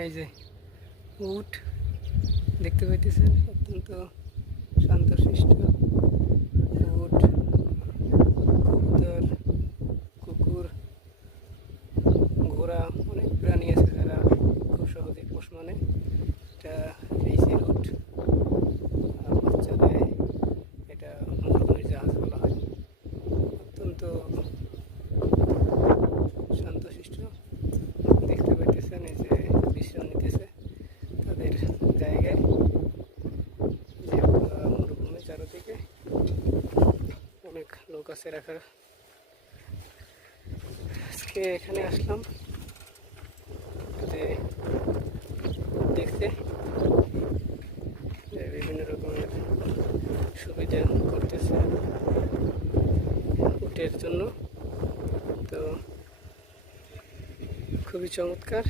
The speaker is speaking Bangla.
এই যে উট দেখতে পাইতেছেন, অত্যন্ত শান্তশিষ্ট উট, কবুতর, কুকুর, ঘোড়া, অনেক প্রাণী আছে যারা খুব সহজে পোষ মানে। এটা রেসির উট, বাচ্চা দেয়। এটা মরুভূমির জাহাজ বলা হয়। অত্যন্ত শান্তশিষ্ট দেখতে পাইতেছেন, এই যে বিশ্রাম নিতেছে তাদের জায়গায়। যে মরুভূমি চারদিকে অনেক লোক আছে রাখার। আজকে এখানে আসলাম যে দেখতে, যে বিভিন্ন রকমের সুবিধা করতেছে উটের জন্য। তো খুবই চমৎকার।